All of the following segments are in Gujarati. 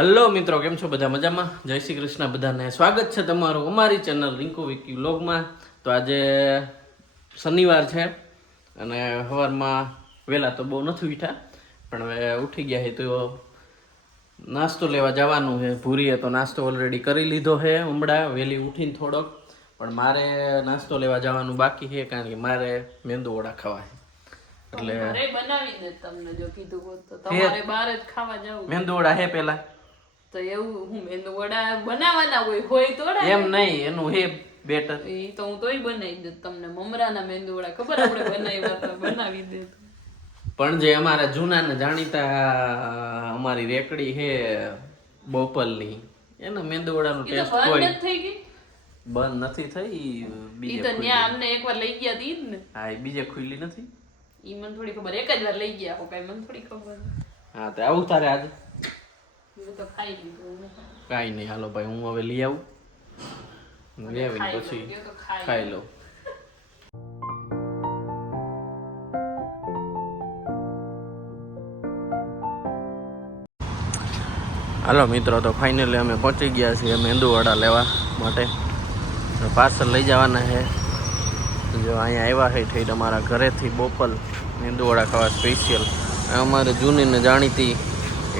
હેલો મિત્રો, કેમ છો બધા? મજામાં? જય શ્રી કૃષ્ણ બધાને. સ્વાગત છે તમારું અમારી ચેનલ રિંકુ વિકી વ્લોગમાં. તો આજે શનિવાર છે અને સવારમાં વહેલા તો બહુ નથી ઉઠ્યા, પણ હવે ઉઠી ગયા છે તો નાસ્તો લેવા જવાનું છે. ભૂરીએ તો નાસ્તો ઓલરેડી કરી લીધો છે હમણાં વહેલી ઉઠીને થોડોક, પણ મારે નાસ્તો લેવા જવાનું બાકી છે કારણ કે મારે મેંદુ વડા ખાવા છે. એટલે ઘરે બનાવીને તમને જો કીધું હોત તો તમારે બહાર જ ખાવા જવું. મેંદુ વડા હે પેલા તો એવું હું મેંદુ વડા બનાવવાના હોય તોડા એમ નહીં, એનું હે બેટર. એ તો હું તોય બનાવી દઉં તમને. મમરાના મેંદુ વડા ખબર આપણે બનાવ્યા તો બનાવી દે. પણ જે અમારા જૂના ને જાણીતા અમારી રેકડી છે બોપલની, એના મેંદુ વડાનો ટેસ્ટ કોઈ બંધ નથી થઈ. ઈ તો ન્યા અમને એકવાર લઈ ગયા હતી ને. હા, એ બીજે ખુલ્લી નથી. ઈ મને થોડી ખબર, એક જ વાર લઈ ગયા હો, કઈ મને થોડી ખબર. હા, તો આવું તારે આજે તો ખાઈ લીધું. કાંઈ નહીં, હાલો ભાઈ, હું હવે લઈ આવું. લઈ આવીને પછી ખાઈ લઉં. હાલો મિત્રો, તો ફાઇનલી અમે પહોંચી ગયા છીએ મેંદુ વડા લેવા માટે. પાર્સલ લઈ જવાના છે. જો અહીંયા આવ્યા છે થઈ તમારા ઘરેથી બોપલ મેંદુ વડા ખાવા સ્પેશિયલ. અમારે જૂની ને જાણીતી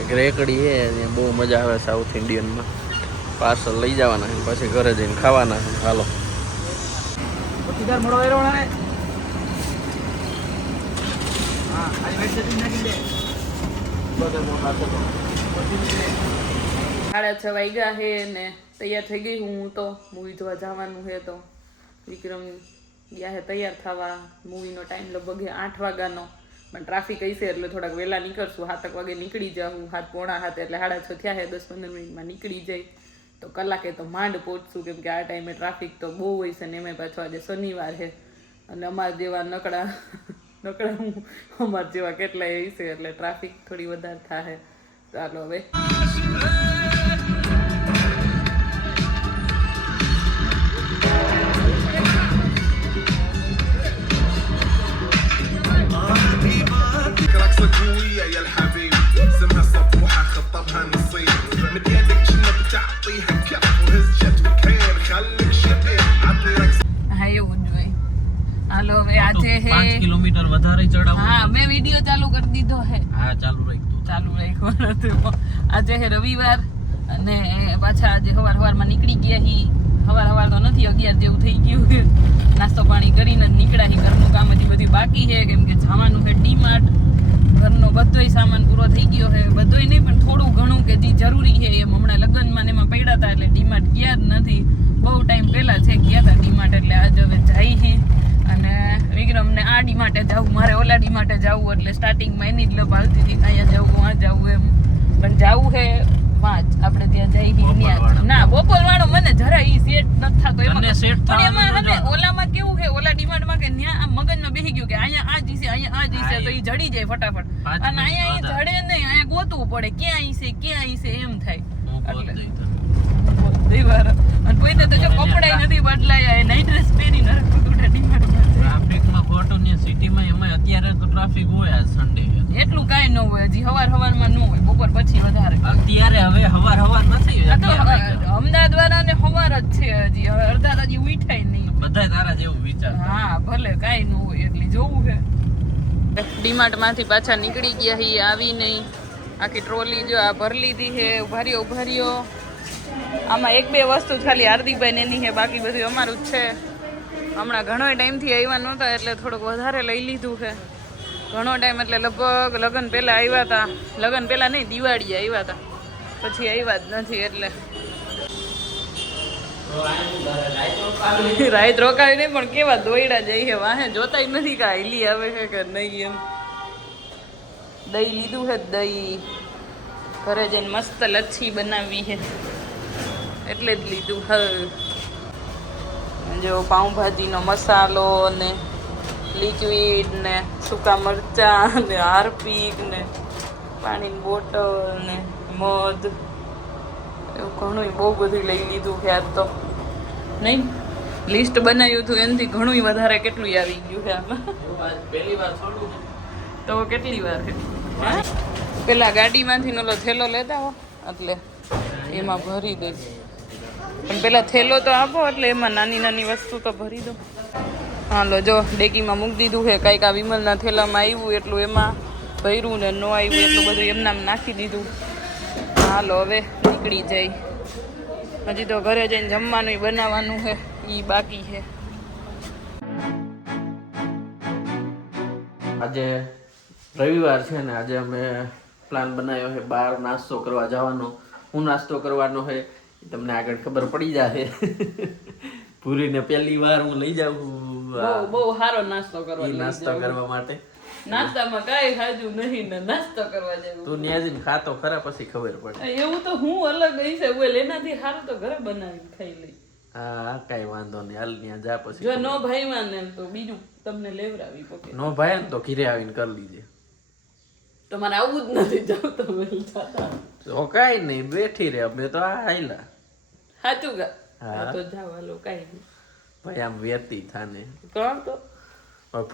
એક રેકડી છે, ત્યાં બહુ મજા આવે સાઉથ ઇન્ડિયનમાં. પાર્સલ લઈ જવાના છે, પછી ઘરે જઈને ખાવાના છે. હાલો. સાડા 6 વાગ્યા છે ને તૈયાર થઈ ગઈ હું તો મૂવી જોવા જવાનું છે. તો વિક્રમ ગયા છે તૈયાર થવા. મૂવીનો ટાઈમ લગભગ 8 વાગ્યાનો, પણ ટ્રાફિક હશે એટલે થોડાક વહેલા નીકળશું. 7 વાગે નીકળી જાઉં, 7:45 એટલે 6:30 થયા છે. 10-15 મિનિટમાં નીકળી જાય તો કલાકે તો માંડ પહોંચશું, કેમ કે આ ટાઈમે ટ્રાફિક તો બહુ હોય છે. ને એમાં પાછો આજે શનિવાર છે અને અમારા જેવા નકડા અમારા જેવા કેટલાય હશે એટલે ટ્રાફિક થોડી વધારે થાય. ચાલો હવે قوية يا الحبيب سمها صبوحة خطبها نصيب من يدك جنة بتعطيها كف وهز شتك هير خليك شبيب عطني رقص. હા એવું જ હોય. હાલો હવે આજે હે 5 કિલોમીટર વધારે ચડાવવું. હા, મેં વિડિયો ચાલુ કરી દીધો હે. હા, ચાલુ રાખ્યો નથી. આજે હે રવિવાર અને પાછા આજે સવારમાં નીકળી ગયા હી. સવાર તો નથી, 11 જેવું થઈ ગયું. નાસ્તો પાણી કરીને નીકળ્યા હી. ઘરનું કામ હજી બધું બાકી છે, કેમ કે જવાનું છે ડીમાર્ટ. ઘરનો બધોય સામાન પૂરો થઈ ગયો છે. બધોય નહીં પણ થોડું ઘણું કે જે જરૂરી છે એમ. હમણાં લગ્નમાં ને એમાં પડ્યા હતા એટલે ડીમાર્ટ ગયા જ નથી. બહુ ટાઈમ પહેલા છે ગયા હતા ડીમાર્ટ, એટલે આજે હવે જાય છે. અને વિક્રમને આ ડીમાર્ટે જવું, મારે ઓલા ડીમાર્ટે જવું, એટલે સ્ટાર્ટિંગમાં એની જ લપ હાલતી હતી, અહીંયા જવું ત્યાં જવું એમ. પણ જવું છે વાંચ આપણે ત્યાં જઈ. ના, બોપલ વાળો મને જરા ઈ સેટ નથી થતો એમાં. હવે ઓલામાં કેવું છે, ઓલા ડિમાન્ડમાં કે ન્યા આ મગજમાં બેસી ગયું કે અહીંયા આ જીસે, અહીંયા આ જીસે, તો ઈ જડી જાય ફટાફટ. અને અહીંયા ઈ જડે નહીં, અહીંયા ગોતવું પડે ક્યાં ઈ છે એમ થાય. એટલે દેવાર અને કોઈને તો જો કપડાય નથી બદલાયા, નાઈટ ડ્રેસ પહેરીને ડિમાન્ડમાં ટ્રાફિકમાં ખોટોની સિટીમાં એમાં અત્યારે તો ટ્રાફિક હોય. આજ સન્ડે એટલું કાંઈ ન હોય. હજી સવારમાં ન હોય, બપોર પછી વધારે. અત્યારે હવે હવાર નથી. અમદાવાદ વાળા ને સવાર જ છે હજી. હવે અડધા હજી ઉઠાય નહીં. બધા તારા જેવું વિચાર. હા, ભલે કાંઈ ન હોય, એટલી જોવું છે. ડીમાર્ટ માંથી પાછા નીકળી ગયા હી. આવી નહીં, આખી ટ્રોલી જો આ ભરી લીધી છે. ઉભા રહ્યો. આમાં 1-2 વસ્તુ ખાલી હાર્દિકભાઈ ને એની છે, બાકી બધું અમારું જ છે. હમણાં ઘણો ટાઈમથી આવ્યા નહોતા એટલે થોડુંક વધારે લઈ લીધું છે. ઘણો ટાઈમ એટલે લગભગ લગ્ન પહેલા આવ્યા હતા. લગ્ન પહેલા નહીં, દિવાળી આવ્યા હતા, પછી આવ્યા જ નથી. એટલે રાત રોકાવી નહીં, પણ કેવા દોયડા જાય છે વાહે, જોતા નથી કે હેલી આવે છે કે નહીં એમ. દહીં લીધું છે, દહીં ઘરે જઈને મસ્ત લચ્છી બનાવી છે એટલે જ લીધું. જો પાઉંભાજીનો મસાલો ને લિક્વિડ ને સૂકા મરચાં ને હાર્પિક ને પાણીની બોટલ ને મધ, એવું ઘણું બહુ બધું લઈ લીધું છે. આજ તો નહીં લિસ્ટ બનાવ્યું હતું એનાથી ઘણું વધારે કેટલું આવી ગયું છે આમાં. પહેલી વાર થોડું તો કેટલી વાર પેલા ગાડીમાંથી ઓલો થેલો લેતા હો એટલે એમાં ભરી દઈશ. પણ પેલા થેલો તો આપો એટલે એમાં નાની નાની વસ્તુ તો ભરી દો. હાલો જો ડેકીમાં મૂકી દીધું છે. કાંઈક આ વિમલના થેલામાં આવ્યું એટલું એમાં ભર્યું ને ન આવ્યું એટલું બધું એમનામ નાખી દીધું. હાલો હવે નીકળી જાય. હજી તો ઘરે જઈને જમવાનું બનાવવાનું છે, એ બાકી છે. આજે રવિવાર છે ને આજે અમે પ્લાન બનાવ્યો છે બહાર નાસ્તો કરવા જવાનો. હું નાસ્તો કરવાનો છે તમને આગળ ખબર પડી જશે. પૂરીને પહેલી વાર હું લઈ જાઉં બહુ સારો નાસ્તો નાસ્તો કરવા માટે. નાસ્તામાં કાંઈ ખાધું નહીં ને નાસ્તો કરવા જેવું. તું ન્યા જઈને ખાતો ખરા પછી ખબર પડે. એવું તો હું અલગ હશે બોલ, એનાથી સારું તો ઘરે બનાવીને ખાઈ લઈ. હા કઈ વાંધો નહીં, હાલ ત્યાં જા પછી. જો નો ભાઈમાં ને તો બીજું તમને લેવરાવી પડે. નો ભાઈ ને તો ઘીરે આવીને કરી લીજે. તમારે આવું જ નથી, જાવ તો વેલ જાતા. તો કાઈ નહીં, બેઠી રે અમે તો આ આયલા. સાચું કા? હા તો જાવ હાલો કાઈ નહીં. ભાઈ આમ વેતી થાને કોણ તો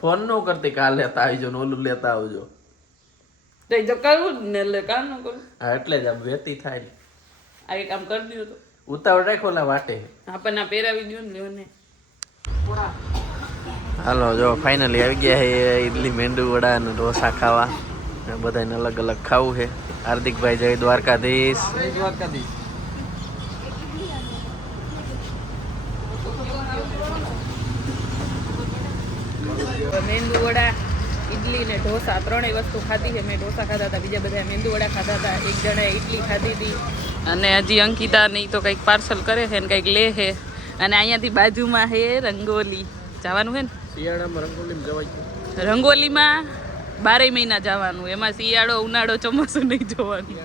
ફોન નો કરતી કાલ લેતા આવજો ને ઓલું લેતા આવજો. તો એ તો કરવું જ ને, એટલે કામ ન કરું. હા એટલે જ આમ વેતી થાય. આ એક કામ કરી દીધું તો ઉતાવળ રાખો ઓલા વાટે. આપણને આ પહેરાવી દો ને લ્યો ને. હાલો જો ફાઇનલી આવી ગયા છે ઈડલી મેંદુ વડા અને ઢોસા ખાવા. બધાને અલગ અલગ ખાવું છે. હાર્દિકભાઈ જય દ્વારકાધીશ. મેંદુ વડા, ઈડલી ને ઢોસા ત્રણેય વસ્તુ ખાધી છે. મેં ઢોસા ખાધા હતા, બીજા બધા મેંદુ વડા ખાધા હતા, એક જણાએ ઈડલી ખાધી હતી. અને હજી અંકિતા નહીં તો કંઈક પાર્સલ કરે છે ને કંઈક લે છે. અને અહીંયાથી બાજુમાં છે રંગોલી. જવાનું છે ને શિયાળામાં રંગોલીમાં જવાય. રંગોલીમાં 12 મહિના જવાનું. એમાં શિયાળો ઉનાળો ચોમાસું નહીં જોવાનું.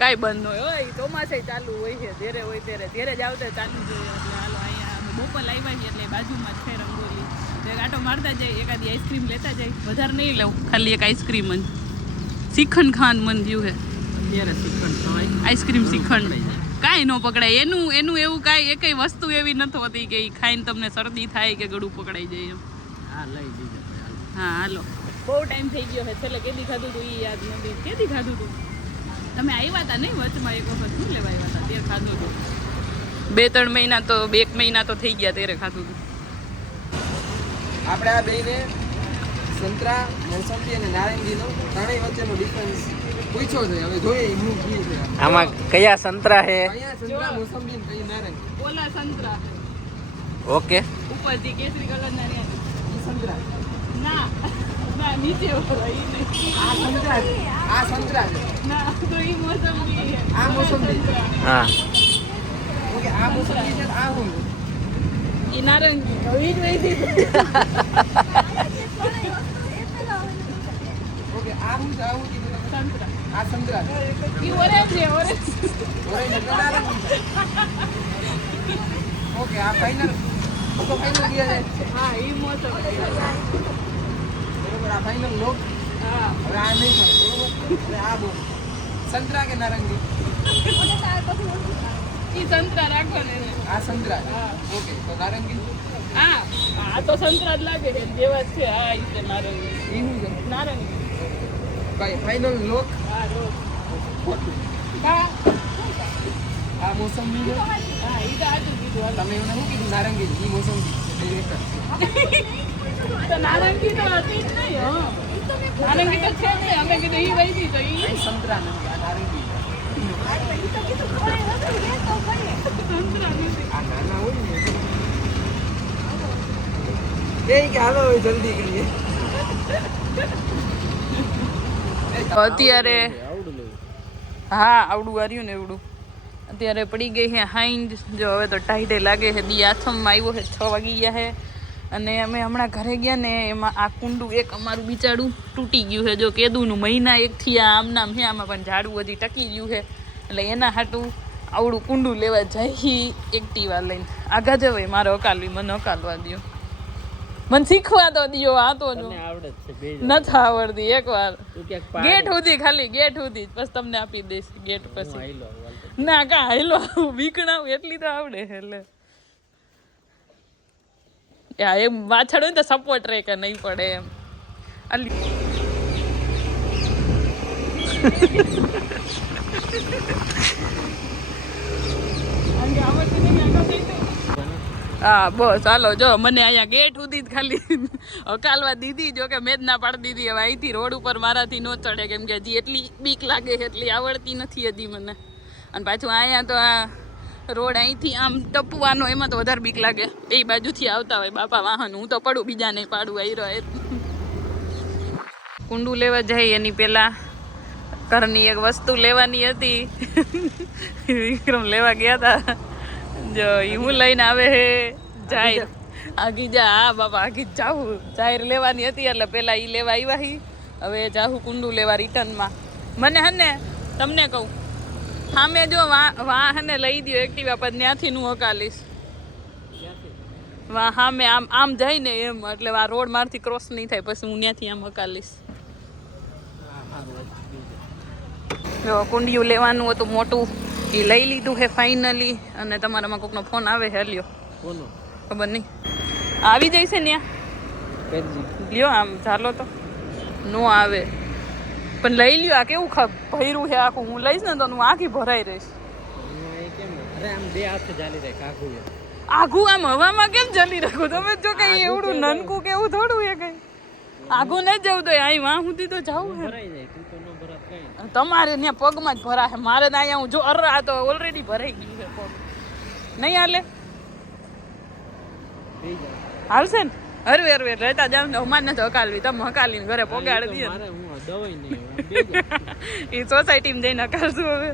કાંઈ બંધ ન હોય, ચોમાસે ચાલુ હોય છે. જ્યારે હોય ત્યારે જ આવતા ચાલુ જોઈએ. એટલે હાલો અહીંયા બોપલ આવ્યા છે એટલે બાજુમાં છે રંગોલી. એક આટો મારતા જાય, એકાદી આઈસ્ક્રીમ લેતા જાય. વધારે નહીં લઉં, ખાલી એક આઈસ્ક્રીમ જ. શ્રીખંડ ખાન મન થયું છે અત્યારે શ્રીખંડ ખવાય. આઈસ્ક્રીમ શ્રીખંડ કાંઈ ન પકડાય. એનું એવું કાંઈ એકેય વસ્તુ એવી નથી હોતી કે ખાઈને તમને શરદી થાય કે ગળું પકડાઈ જાય એમ. હા લઈ દીધો. હા હાલો બહુ ટાઈમ થઈ ગયો છે. છેલ્લે કેદી ખાધું હતું એ યાદ નથી. કેદી ખાધું હતું? તમે આવ્યા હતા નહીં વચમાં એક વખત? શું લેવા આવ્યા હતા ત્યારે ખાધું હતું? 2-3 મહિના તો 1 મહિના તો થઈ ગયા ત્યારે ખાધું હતું. આપણે આ બેને સંતરા, મોસંબી અને નારંગીનો ત્રણેય વચ્ચેનો ડિફરન્સ પૂછ્યો છે. હવે જોઈએ હું શું છે. આમાં કયા સંતરા છે? અહીંયા સંતરા, મોસંબી અને કઈ નારંગી. ઓલા સંતરા ઓકે ઉપરથી કેસરી કલરના રહ્યા. ઈ સંતરા. ના ના નીચે વાળા ઈ નહીં. આ સંતરા છે. આ સંતરા છે. ના તો ઈ મોસંબી છે. આ મોસંબી. હા ઓકે આ મોસંબી છે. આ હું ઈ નારંગી. હવે ઈ જ વહી દીધું. ઓકે આ હું છે. આ હું કીધું તમે? સંતરા. આ સંતરા છે. ઈ ઓરેન્જ છે, ઓરેન્જ. ઓરેન્જ એટલે નારંગી છે. ઓકે આ ફાઇનલ તો ફાઇનલ ગયા છે. હા ઈ મોસંબી. બરોબર આ ફાઇનલ લોક. હા હવે આ નહીં થાય બરોબર. હવે આ બોલ સંતરા કે નારંગી? ઈ સંતરા રાખો ને. આ સંતરા છે. ઓકે તો નારંગી હા આ તો સંતરા જ લાગે છે જેવા જ છે. હા ઈ છે નારંગી. ઈ શું છે? નારંગી. ભાઈ ફાઇનલ લોક. હા રોજ. હા આ મોસંબી છે. હા ઈ તો આજુ કીધું. હાલો. તમે એને શું કીધું નારંગી? ઈ મોસંબી બે એક જ. તો નારંગી તો હતી જ નહીં. હા નારંગી તો છે નહીં. અમે કીધું ઈ વહી દી તો ઈ અહીં સંતરા નથી આ નારંગી છે. સંતરા નથી. આ નાના હોય ને એ કે હાલો હવે જલ્દી કરીએ. અત્યારે હા આવડું આવ્યું ને એવડું અત્યારે પડી ગઈ છે હાઈન્ડ. જો હવે તો ટાઈટે લાગે છે. દી આથમમાં આવ્યો છે. 6 વાગી ગયા છે. અને અમે હમણાં ઘરે ગયા ને એમાં આ કુંડું એક અમારું બિચારું તૂટી ગયું છે. જો કેદુનું મહિના 1 થી આમ નામ છે. આમાં પણ ઝાડું હજી ટકી ગયું છે. એટલે એના હાટું આવડું કુંડું લેવા જાય એક્ટિવા લઈને. આગા જવાય મારે અકાલવી. મને અકાલવા દો. મને શીખવા તો દિયો. આ તો જો આવડે છે બે નથી આવડતી. એકવાર તું ક્યાંક ગેટ સુધી, ખાલી ગેટ સુધી બસ તમને આપી દઈશ. ગેટ પછી ના કા હાલો વીકણાવ એટલી તો આવડે. એટલે યા એમ વાછળ હોય ને તો સપોર્ટ રહે કે નહીં પડે એમ. હા બસ હાલો જો મને અહીંયા ગેટ સુધી જ ખાલી હકાલવા દીધી, જો કે મેં જ ના પાડી દીધી. હવે અહીંથી રોડ ઉપર મારાથી ન ચડે, કેમ કે હજી એટલી બીક લાગે છે, એટલી આવડતી નથી હજી મને. અને પાછું અહીંયા તો આ રોડ અહીંથી આમ ટપવાનો, એમાં તો વધારે બીક લાગે. એ બાજુથી આવતા હોય બાપા વાહન, હું તો પડું, બીજા નહીં પાડું. આયરો કુંડું લેવા જાય એની પેલા ઘરની એક વસ્તુ લેવાની હતી. વિક્રમ લેવા ગયા હતા, જો હું લઈને આવે હે જાહેર. આગી જા, હા બાપા આગી જાવું. જાહેર લેવાની હતી એટલે પેલા ઈ લેવા આવ્યા હી. હવે જાહું કુંડું લેવા રિટર્નમાં. મને હને તમને કહું, સામે જો વાહ હને લઈ દો એક્ટિવા પર, ત્યાંથી હું હકાલીશ. વાહ સામે આમ આમ જાય ને એમ, એટલે આ રોડ મારથી ક્રોસ નહીં થાય, પછી હું ત્યાંથી આમ હકાલીશ. જો કુંડિયું લેવાનું હતું મોટું, એ લઈ લીધું છે ફાઇનલી. અને તમારામાં કોકનો ફોન આવે છે, લ્યો. ખબર નહીં આવી જાય છે ને લ્યો, આમ ચાલો તો નો આવે પણ લઈ લ્યો. આ કેવું ભર્યું છે આખું, હું લઈશ ને તો હું આખી ભરાઈ રહીશ. આઘું આમ હવામાં કેમ જલી રાખું તમે? જો કઈ એવડું નનકું કેવું થોડું એ કઈ આઘું નહીં જવું તો અહીં વાં સુધી તો જવું છે. તમારે ત્યાં પગમાં જ ભરા છે, મારે તો અહીંયા હું જો આ તો ઓલરેડી ભરાઈ ગયું છે પગ. નહીં હાલે? હાલશે ને? હરવે હરવે રહેતા જાવ ને, અમારે નથી હકાલવી, તમે હકાલીને ઘરે પોગાડી દઈએ. એ સોસાયટીમાં જઈને હકાલશું હવે.